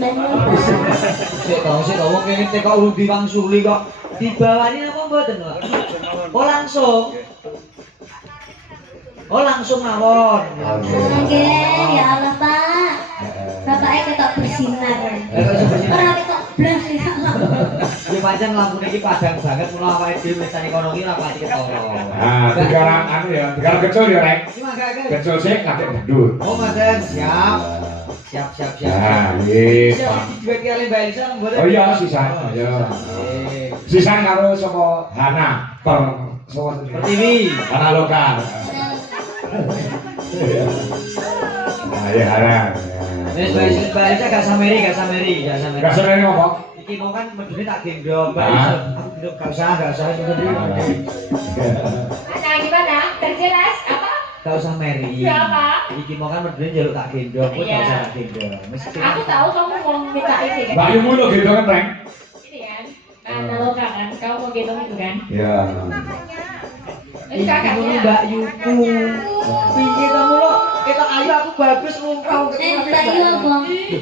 Sik to wong kene teko urung diwangsuli kok dibawani apa mboten kok? Oh langsung. Oh langsung mawon. Nggih, ya Allah, Pak. Bapaknya ketok bersinar. Ora ketok blas ya Allah. Ya pancen lampune iki padang banget mula awake dhewe wis kono iki ora pati ketara. Nah, digarang anu ya, digarang kecil ya, Rek. Kecil sik kadek gendut. Oh, Mas, siap. Siap. Nah, nggih. Siap dijual kali Mbak Elisa mboten. Oh iya, sisan. Ya. Sisan karo sapa Hana, sapa Pertiwi. Hana lokal. Nah, ya Hana. Wis Mbak Elisa gak sameri. Gak sameri apa? Iki mau kan medune tak gendong, Mbak Elisa. Aku gendong gak usah medune. Nah, gimana? Terjelas apa? Gak usah meri. Siapa? Iki mau kan medune njaluk tak gendong, kok gak usah tak gendong. Aku tahu kamu mau minta ini kan? Mbak Yumu lo gitu kan, Reng? Ini kan? Analoga kan? Kamu mau gendong itu kan? Iya. Ini kakaknya. Mbak Yuku. Piye kamu lo? Kita ayu aku bagus ngungkau. Mbak Yu apa? Iki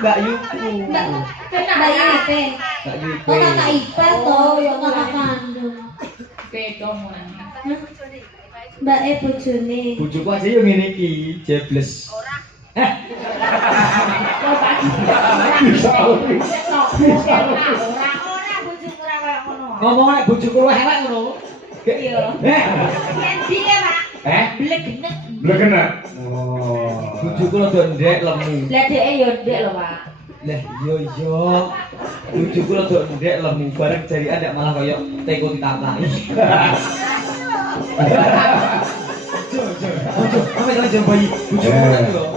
Mbak Yuku. Mbak Yupe. Mbak Yuku. Oh kakak ipar toh, ya kakak kandung. Beda mulanya. Mbak bojone. Bojoku aja yo ngene iki, jebles. Kok pagi. Bisa. Ora bojoku ora koyo ngono. Ngomong nek bojoku luwih elek ngono. Iya. Endi ya, Pak? Blegenek. Blegenek. Oh. Bojoku rada ndek lemu. Lah dheke yo ndek lho, Pak. Lah yo. Bojoku rada ndek lemu bareng jari ada malah koyo teko ditaplaki. Ojo, sampe jam bayi. Bojoku kan lho.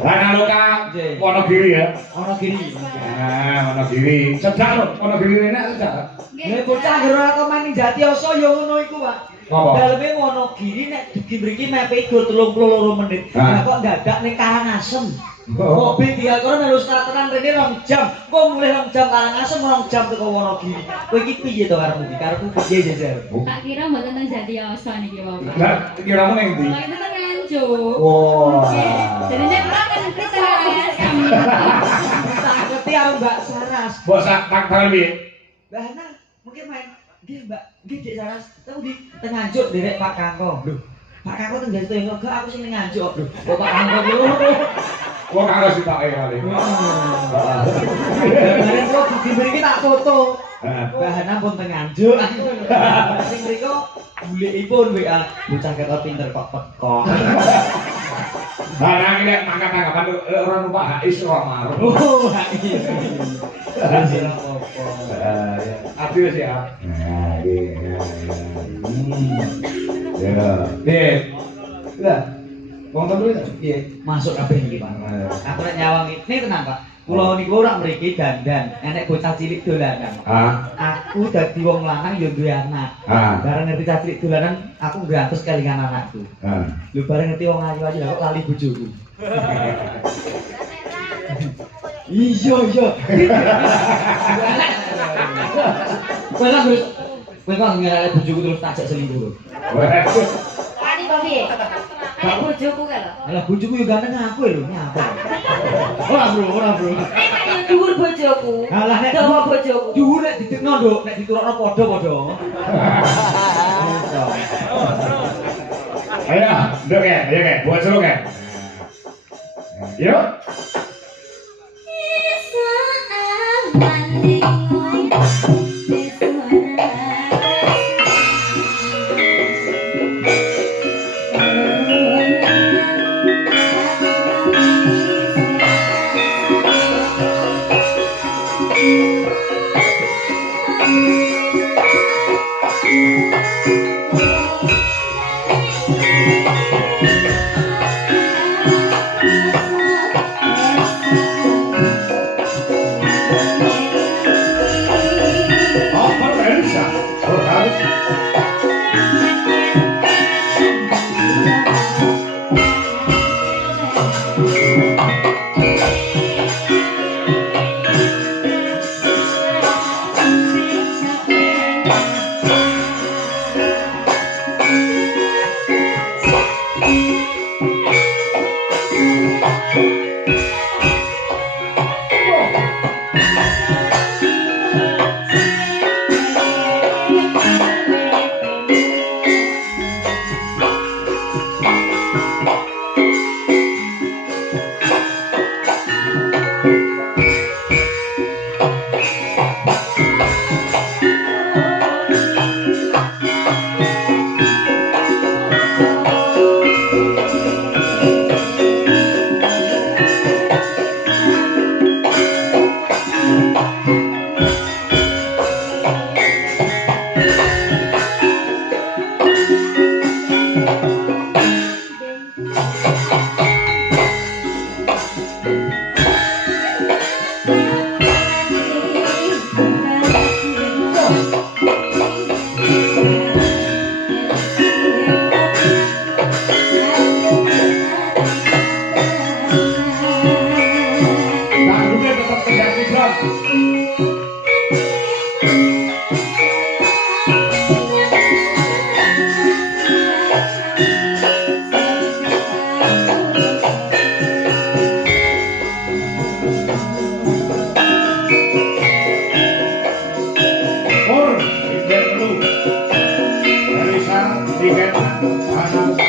Hana lokal Wonogiri ya. Wonogiri. Nah, Wonogiri. Cedak lho, Wonogiri enak cedak. Nek bocah ora kok maning Jatiasa ya ngono iku, Pak. Apa? Daleme Wonogiri nek dugi mriki mepe iku 32 menit. Lah kok dadak ning Karangasem. Mobil tinggal kono melu starteran rene 2 jam. Kok mulai 2 jam Karangasem 2 jam teko Wonogiri. Kowe iki piye to karepmu iki? Karepmu piye jejer? Tak kira mboten teng Jatiasa niki, Bapak. Lah, kiramu ning ndi? Lah itu kan Nganjuk. Wah. Jadi nek ora kan kita kami. Tak ngerti karo Mbak Saras. Mbok sak tak piye? Mbak Hana, mungkin main. Nggih, Mbak. Nggih, Dik Saras. Temu di teng Nganjuk derek Pak Kangko. Lho, Pak Kangko teng Jati enggak aku sing ning Nganjuk, Bro. Kok Pak Kangko lho. Wong harus ditake kali. Kemarin kok dugi mriki tak foto. Mbak Hana pun teng Nganjuk. Sing mriko bulikipun WA bocah ketok pinter kok teko. Nah, nang nek mangkat-mangkapan ora numpak Hais ora marung. Oh, Hais. Ora apa-apa. Ya. Abi wis ya. Nah, iya. Ya. Dek. Lah. Wong telu piye? Masuk kabeh iki, Pak. Aku nek nyawang ini tenang, Pak. Kula niku ora mriki dandan, enek bocah cilik dolanan. Aku dadi wong lanang ya duwe anak. Bareng ngerti cah cilik dolanan, aku ngrantes kelingan anakku. Lho bareng ngerti wong ayu-ayu kok lali bojoku. Iya. Kowe kok ngerale bojoku terus tajak selingkuh. Ani kok piye? Nek bojoku ka lho. Alah bojoku yo ganteng aku lho, nyapa. Ora, bro. Nek yo dhuwur bojoku. Alah nek dawa bojoku. dhuwur nek ditekno, Nduk, nek diturokno padha-padha. Ayo, nduk ya, bojo ya. Yuk. Tanggungnya tetap tegak Gibran. Pur, tiket dulu. Elisa, tiket anak.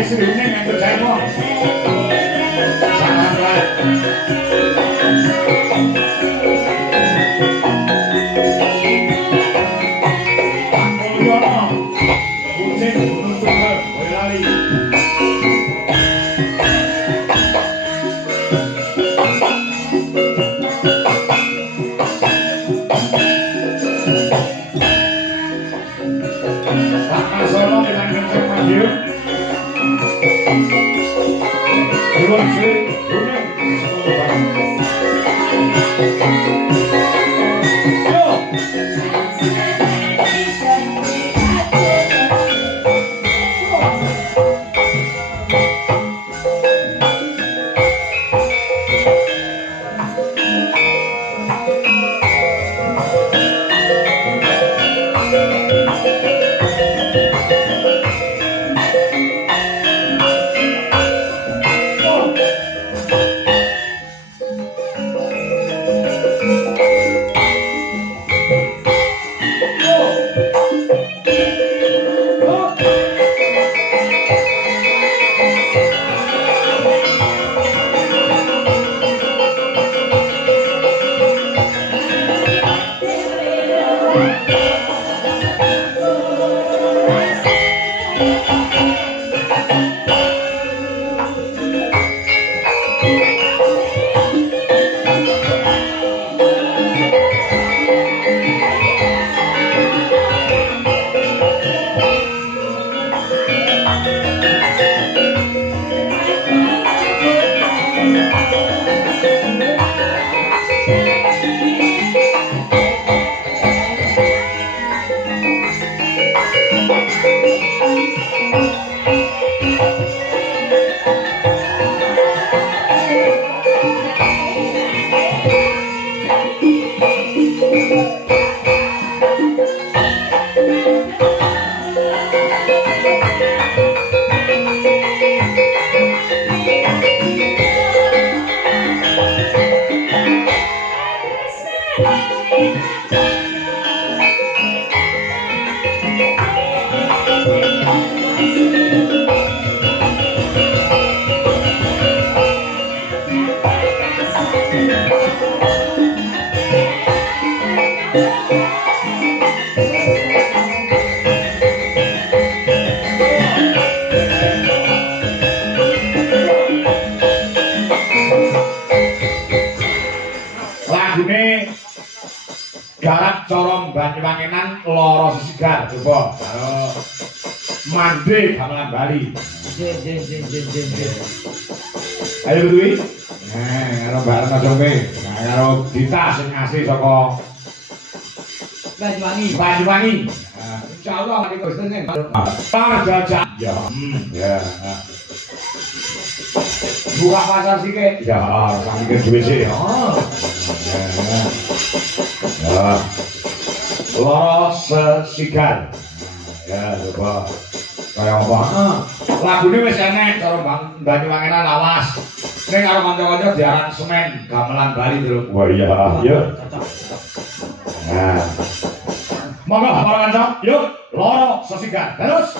Sedurunge nganggo jaimo. Sangat lagune garap corong Banyuwangenan loro sisigar coba karo mandi gamelan Bali. Ayo Dwi. Karo bareng Jombe. Karo Dita sing ngasih saka Banyuwangi. Insyaallah nanti Gusten. Jajak. Ya. Ya. Buka pasar sike. Ya, sampe duwe sik ya. Ya. Loro sesigar. Ya, coba. Kaya apa? Lagune wis enek karo Banyuwangenan lawas. Ning karo kanca-kanca diaran semen gamelan Bali terus. Wah iya, ya. Nah. Monggo para kanca, yuk loro sesigar. Terus.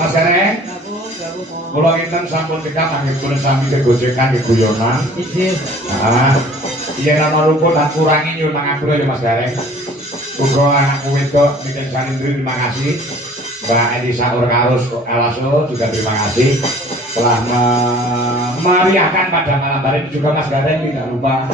Mas Gareng. Kula kinten sampun tekad anggepun sami kegojekan keguyonan. Izin. Yen ana rukun lan kurangi nyuwun pangapura ya Mas Gareng. Uga anakku wedok Niken Sanindri terima kasih. Mbak Elisa Urkarus Alaso juga terima kasih telah memeriahkan pada malam hari ini juga Mas Gareng tidak lupa